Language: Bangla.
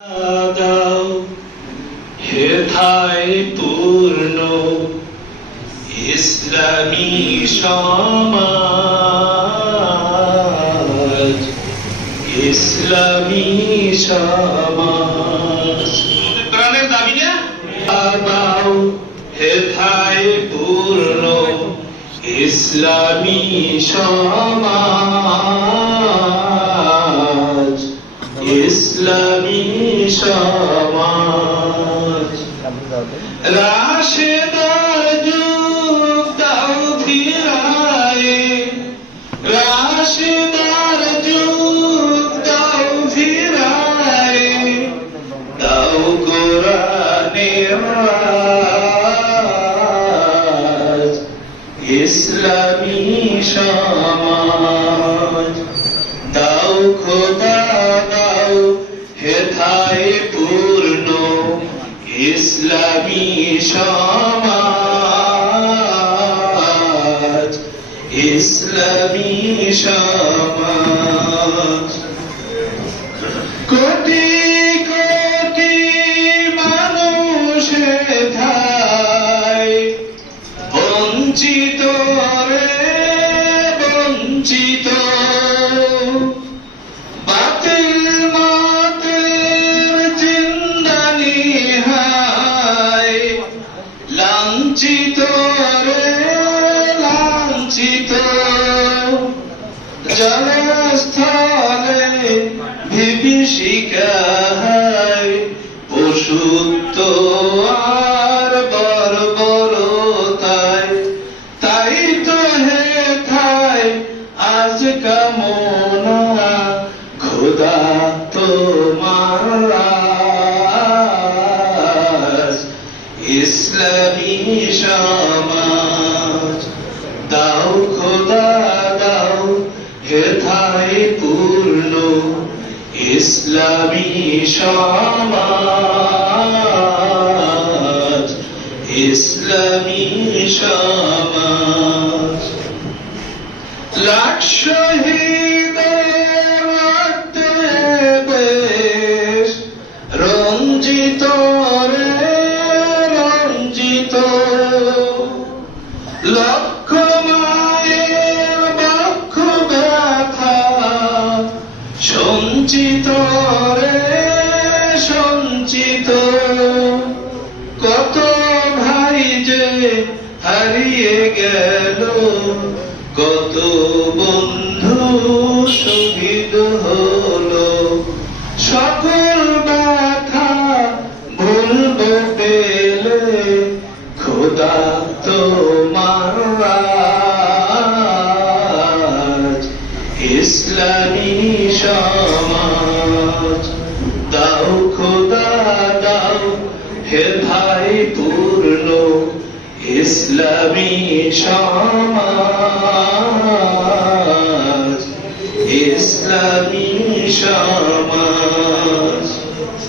দাও। হেথায় পূর্ণ ইসলামী সমাজ ইসলামী সমাজ। প্রাণের দাবি না? দাও। হেথায় পূর্ণ ইসলামী সমাজ। সমাজ রাশেদার যুগ দাও ফিরায়ে। রাশেদার যুগ দাও ফিরায়ে। দাও কোরআনের রাজ ইসলামী সমাজ। দাও খোদা ইসলামী সমাজ ইসলামী সমাজ। কোটি লাঞ্ছিত জলস্থলে বিভীষিকায় পশুত্ব আর তাই তো খোদা ইসলামী সমাজ দাও খোদা দাও হেথায় পূর্ণ ইসলামী সমাজ ইসলামী সমাজ। লাখ শহীদের রঞ্জিত রে হারিয়ে গেল। কত বন্ধু শহীদ হলো। সকল ব্যথা ভুলব পেলে খোদা তোমার ইসলামী সমাজ, দাও খোদা, দাও হে ভাই ইসলামী সমাজ ইসলামী সমাজ।